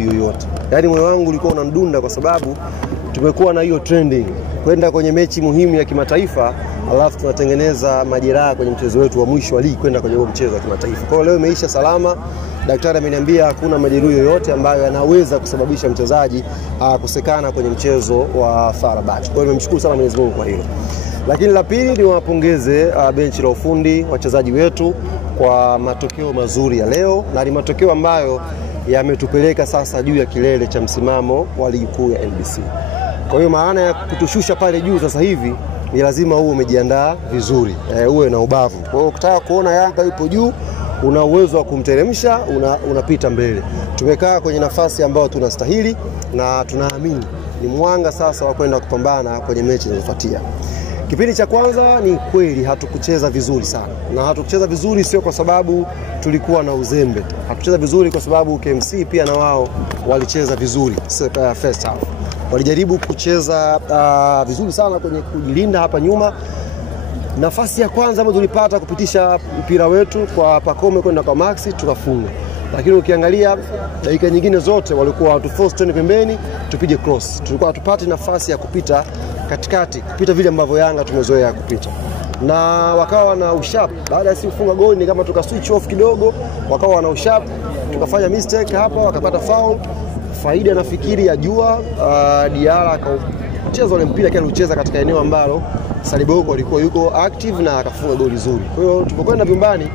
majeruhi yoyote. Yaani moyo wangu ulikuwa unamdunda kwa sababu tumekuwa na hiyo trending kwenda kwenye mechi muhimu ya kimataifa, alafu tunatengeneza majeraha kwenye mchezo wetu wa mwisho wa ligi kwenda kwenye mchezo wa kimataifa. Kwa hiyo leo imeisha salama. Daktari ameniambia hakuna majeruhi yoyote ambayo yanaweza kusababisha mchezaji kukosekana kwenye mchezo wa FAR Rabat. Kwa hiyo nimemshukuru sana Mwenyezi Mungu kwa hilo. Lakini la pili ni wapongeze benchi la ufundi, wachezaji wetu kwa matokeo mazuri ya leo, na ni matokeo ambayo yametupeleka sasa juu ya kilele cha msimamo wa ligi kuu ya NBC. Kwa hiyo maana ya kutushusha pale juu sasa hivi ni lazima uwe umejiandaa vizuri, uwe na ubavu. Kwa hiyo ukitaka kuona Yanga yupo juu, una uwezo wa kumteremsha, unapita mbele. Tumekaa kwenye nafasi ambayo tunastahili na tunaamini ni mwanga sasa wa kwenda kupambana kwenye mechi zinazofuatia. Kipindi cha kwanza ni kweli hatukucheza vizuri sana. Na hatukucheza vizuri sio kwa sababu tulikuwa na uzembe. Hatukucheza vizuri kwa sababu KMC pia na wao walicheza vizuri first half. Walijaribu kucheza vizuri sana kwenye kujilinda hapa nyuma. Nafasi ya kwanza ambayo tulipata kupitisha mpira wetu kwa Pacome kwenda kwa Maxi tukafunga. Lakini ukiangalia dakika nyingine zote walikuwa watuforce twende pembeni tupige cross. Tulikuwa hatupati nafasi ya kupita katikati, kupita vile ambavyo Yanga tumezoea kupita. Na wakawa na ushap. Baada ya sisi kufunga goli ni kama tuka switch off kidogo, wakawa na ushap, tukafanya mistake hapa, wakapata foul. Faida nafikiri ya jua Diara akacheza ule mpira kile alicheza katika eneo ambalo Saliboko alikuwa yuko active na akafunga goli zuri. Kwa hiyo tulipokwenda vyumbani,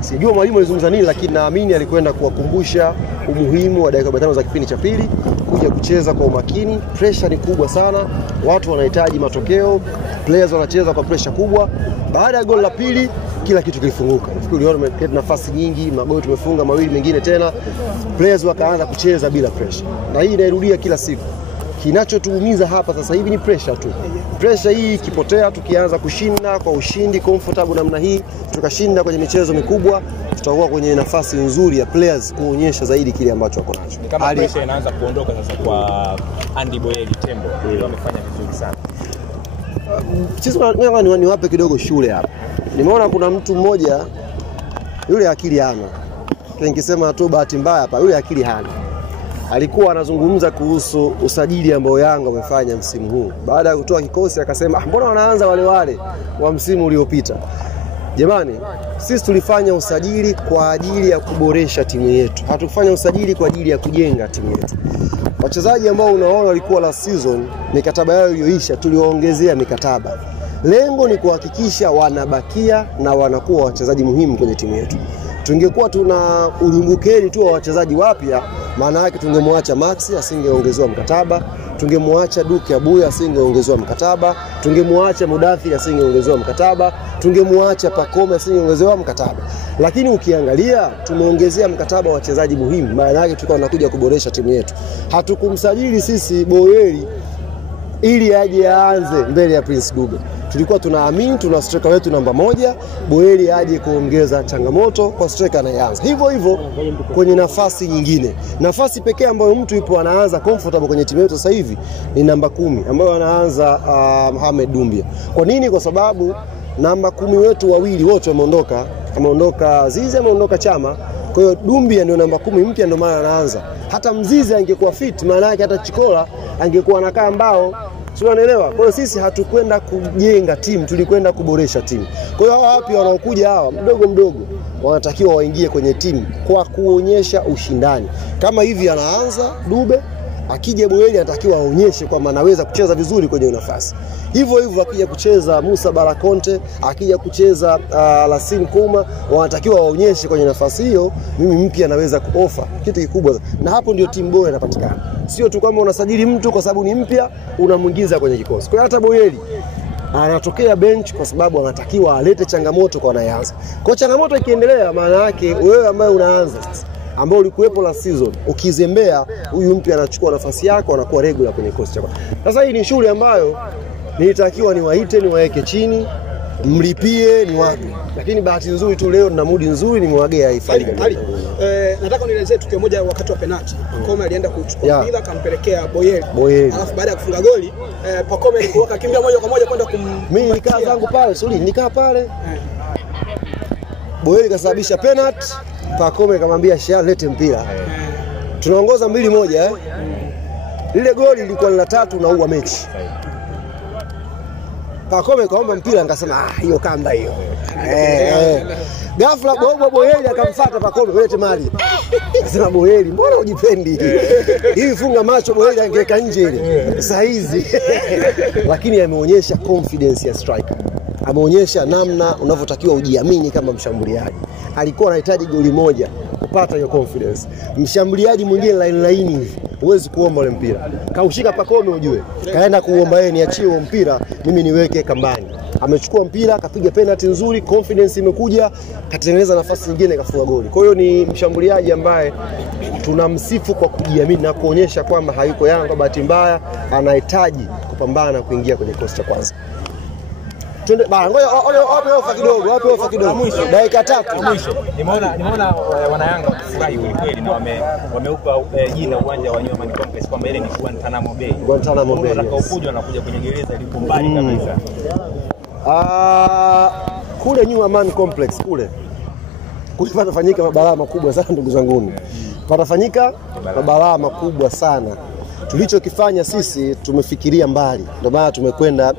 sijui mwalimu alizungumza nini, lakini naamini alikwenda kuwakumbusha umuhimu wa dakika 5 za kipindi cha pili kuja kucheza kwa umakini. Pressure ni kubwa sana, watu wanahitaji matokeo, players wanacheza kwa pressure kubwa. Baada ya goli la pili kila kitu kilifunguka. Nafikiri uliona nafasi nyingi, magoli tumefunga mawili mengine tena, players wakaanza kucheza bila pressure. Na hii inairudia kila siku. Kinachotuumiza hapa sasa hivi ni pressure tu. Pressure hii ikipotea, tukianza kushinda kwa ushindi comfortable namna hii, tukashinda kwenye michezo mikubwa, tutakuwa kwenye nafasi nzuri ya players kuonyesha zaidi kile ambacho wako nacho. Kama pressure inaanza kuondoka sasa kwa Andy Boyeli Tembo, ndio amefanya vizuri sana. Sisi niwape kidogo shule hapa. Nimeona kuna mtu mmoja yule akili hana. Ningesema tu bahati mbaya hapa, yule akili hana. Alikuwa anazungumza kuhusu usajili ambao Yanga wamefanya msimu huu. Baada ya kutoa kikosi akasema, mbona wanaanza wale wa msimu uliopita? Jamani, sisi tulifanya usajili kwa ajili ya kuboresha timu yetu. Hatukufanya usajili kwa ajili ya kujenga timu yetu. Wachezaji ambao unaona walikuwa la season, mikataba yao iliyoisha, tuliwaongezea mikataba. Lengo ni kuhakikisha wanabakia na wanakuwa wachezaji muhimu kwenye timu yetu. Tungekuwa tuna ulungukeni tu wa wachezaji wapya, maana yake tungemwacha Maxi asingeongezewa mkataba, tungemwacha Duke Abuya asingeongezewa mkataba, tungemwacha Mudathir asingeongezewa mkataba, tungemwacha Pacome asingeongezewa mkataba. Lakini ukiangalia tumeongezea mkataba wa wachezaji muhimu, maana yake tulikuwa tunakuja kuboresha timu yetu. Hatukumsajili sisi Boyeli ili aje aanze mbele ya Prince Dube. Tulikuwa tunaamini tuna striker wetu namba 1, Boyeli aje kuongeza changamoto kwa striker anayeanza. Hivyo hivyo kwenye nafasi nyingine. Nafasi pekee ambayo mtu yupo anaanza comfortable kwenye timu yetu sasa hivi ni namba 10 ambayo anaanza Mohamed Dumbia. Kwa nini? Kwa sababu namba 10 wetu wawili wote wameondoka. Ameondoka Zizi, ameondoka Chama. Kwa hiyo Dumbia ndio namba 10 mpya, ndio maana anaanza. Hata Mzizi angekuwa fit, maana yake hata Chikola angekuwa anakaa mbao. Sio, unaelewa? Kwa hiyo sisi hatukwenda kujenga timu, tulikwenda kuboresha timu. Kwa hiyo hawa wapi wanaokuja hawa mdogo mdogo wanatakiwa waingie kwenye timu kwa kuonyesha ushindani. Kama hivi anaanza Dube, akija Boyeli anatakiwa aonyeshe kwamba anaweza kucheza vizuri kwenye nafasi. Hivyo hivyo akija kucheza Musa Barakonte, akija kucheza Lassine Kouma, wanatakiwa waonyeshe kwenye nafasi hiyo mimi mpya naweza kuofa kitu kikubwa. Na hapo ndio timu bora inapatikana. Sio tu kama unasajili mtu kwa sababu ni mpya unamuingiza kwenye kikosi. Kwa hata Boyeli anatokea bench kwa sababu anatakiwa alete changamoto kwa anayeanza. Kwa changamoto ikiendelea, maana yake wewe ambaye unaanza sasa, ambao ulikuwepo la season, ukizembea huyu mpya anachukua nafasi yako, anakuwa regular kwenye kikosi chako. Sasa hii ni shule ambayo nilitakiwa niwaite, niwaeke chini, mlipie ni wapi. Lakini bahati nzuri tu leo na mood nzuri nimewagea hifadhi. Nataka nielezee tukio moja wakati wa penalty. Pacome alienda kuchukua mpira akampelekea Boyeli. Alafu baada ya kufunga goli, Pacome alikuwa akimbia moja kwa moja kwenda mimi nikaa zangu pale, nikaa pale. Boyeli kasababisha penalty, Pacome akamwambia Shah lete mpira. tunaongoza 2-1 Lile goli lilikuwa la 3 na uwa mechi. Pacome kaomba mpira nikasema hiyo kamba hiyo. Ghafla Boyeli akamfuata Pacome, "Lete mali." Akasema Boyeli, "Mbona ujipendi?" Hivi funga macho Boyeli angeweka nje ile. Saa hizi. Lakini ameonyesha confidence ya striker. Ameonyesha namna unavyotakiwa ujiamini kama mshambuliaji. Alikuwa anahitaji goli moja kupata hiyo confidence. Mshambuliaji mwingine line hivi, huwezi kuomba ule mpira. Kaushika Pacome ujue. Kaenda kuomba yeye, niachie huo mpira, mimi niweke kambani. Amechukua mpira, kapiga penalty nzuri, confidence imekuja, katengeneza nafasi nyingine, kafunga goli. Kwa hiyo ni mshambuliaji ambaye tunamsifu kwa kujiamini na kuonyesha kwamba hayuko Yanga kwa bahati mbaya, anahitaji kupambana kuingia kwenye kikosi cha kwanza. Twende bana, ngoja wape ofa kidogo. Dakika 3 mwisho. Nimeona wana Yanga wakifurahi kweli na wameupa jina uwanja wa New Amaan Complex kwamba ile ni Guantanamo Bay. Guantanamo Bay. Watakaokuja wanakuja kwenye gereza liko mbali kabisa. Kule New Amaan Complex kule panafanyika mabalaa makubwa sana ndugu zangu. Panafanyika mabalaa makubwa sana. Tulichokifanya sisi tumefikiria mbali. Ndio maana tumekwenda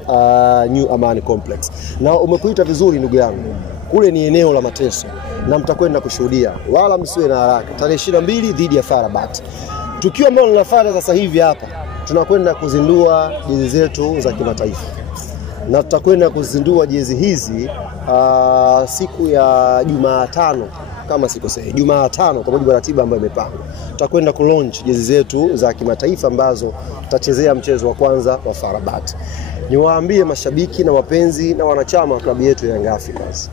New Amaan Complex. Na umekuita vizuri ndugu yangu. Kule ni eneo la mateso na mtakwenda kushuhudia. Wala msiwe na haraka. Tarehe 22 dhidi ya FAR Rabat. Tukio ambalo linafuata sasa hivi hapa, tunakwenda kuzindua jezi zetu za kimataifa. Na tutakwenda kuzindua jezi hizi siku ya Jumatano kama sikosei, Jumatano kwa mujibu wa ratiba ambayo imepangwa. Tutakwenda kulaunch jezi zetu za kimataifa ambazo tutachezea mchezo wa kwanza wa FAR Rabat. Niwaambie mashabiki na wapenzi na wanachama wa klabu yetu ya Young Africans,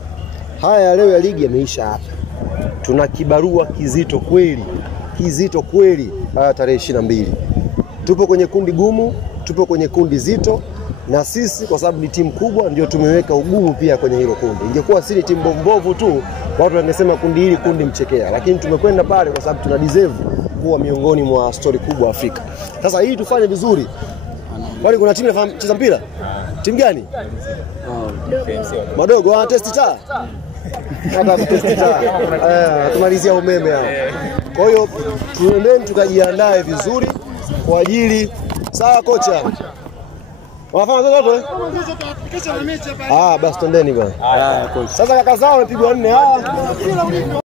haya leo ya ligi yameisha hapa. Tuna kibarua kizito kweli tarehe 22. Tupo kwenye kundi gumu, tupo kwenye kundi zito, na sisi kwa sababu ni timu kubwa ndio tumeweka ugumu pia kwenye hilo kundi. Ingekuwa si ni timu mbovu tu, watu wangesema kundi hili kundi mchekea, lakini tumekwenda pale kwa sababu tuna deserve kuwa miongoni mwa story kubwa Afrika. Sasa hii tufanye vizuri. Wale kuna timu inacheza mpira? Timu gani? Madogo wana test taa. Hata test taa. Tumalizia umeme hapa. Kwa hiyo tuendeni tukajiandae vizuri kwa ajili. Sawa kocha. Wanafanya zote? Basi tendeni bwana. Sasa kaka zao wamepigwa 4.